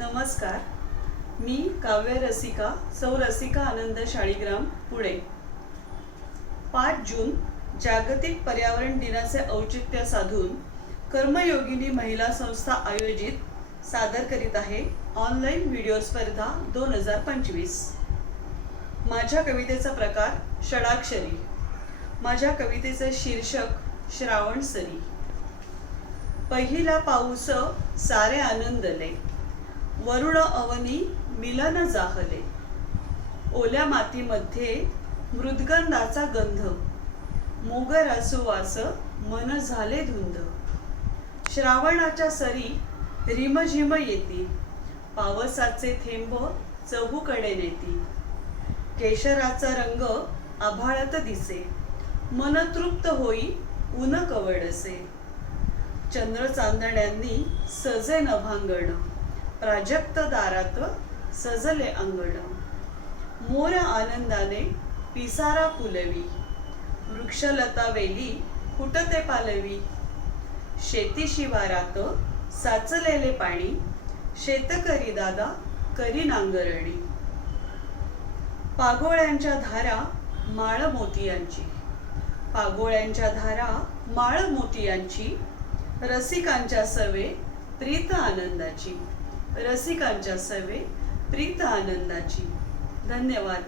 नमस्कार. मी काव्य रसिका सौ रसिका आनंद शाळीग्राम पुणे. 5 जून जागतिक पर्यावरण दिनाचे औचित्य साधून कर्मयोगिनी महिला संस्था आयोजित सादर करीत आहे ऑनलाईन व्हिडिओ स्पर्धा 2025. माझ्या कवितेचा प्रकार षडाक्षरी. माझ्या कवितेचे शीर्षक श्रावणसरी. पहिला पाऊस सारे आनंदले, वरुण अवनी मिलन जाहले. ओल्या मातीमध्ये मृदगंधाचा गंध, मोगरा सुवास मन झाले धुंद. श्रावणाच्या सरी रिमझिम येती, पावसाचे थेंब चहूकडे नेती. केशराचा रंग आभाळात दिसे, मन तृप्त होई ऊन कवडसे. चंद्र चांदण्यांनी सजे नभांगण, प्राजक्त दारात सजले अंगण. मोर आनंदाने पिसारा फुलवी, वृक्षलता वेली फुटते पालवी. शेती शिवारात साचलेले पाणी, शेतकरी दादा करी नांगरणी. पागोळ्यांच्या धारा माळ मोतियांची, पागोळ्यांच्या धारा माळ मोतियांची. रसिकांच्या सवे प्रीत आनंदाची, रसिकांच्या सवे प्रीत आनंदाची. धन्यवाद.